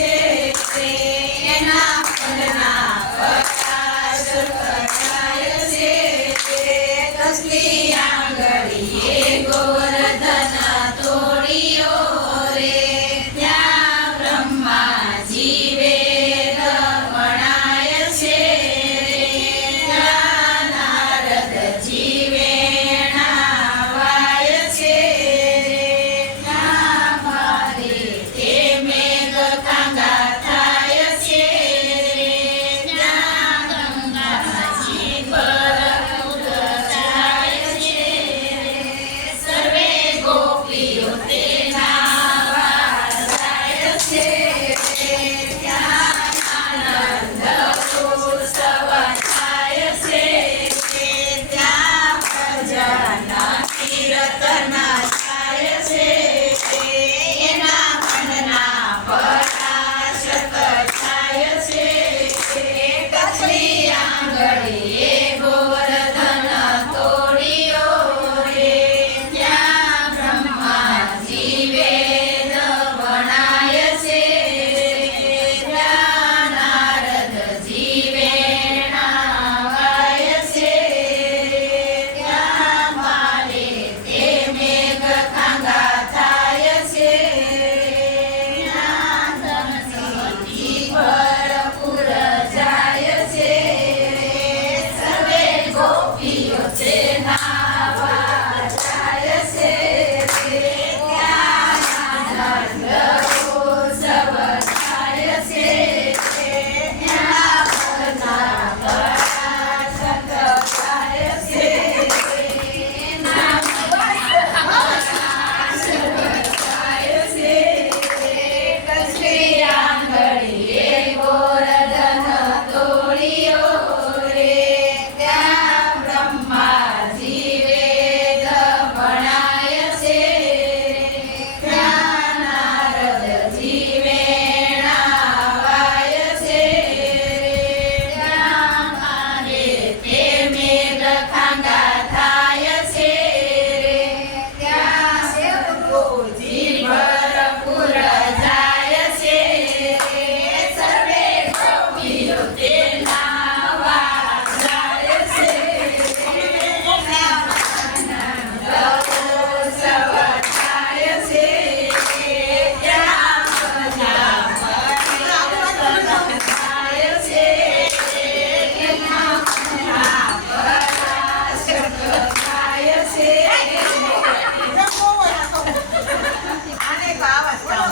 છે એના પગના પ્રકાશ કરાય છે કસલી આંગળીએ ગોવર્ધન તોડ્યો રે ત્યાં બ્રહ્માજી વેદ વણાય છે ત્યાં નારદજી વેણાવાય છે ત્યાં મારે તે મેઘ કાંગા થાય છે ત્યાં ગંગાજી પર જાય છે સર્વે ગોપીઓ તેના જાય છે ત્યાં આનંદ ઉત્સવ થાય છે ત્યાં પ્રજાના કીર્તન થાય છે એના મનના પરાશક થાય છે કસલી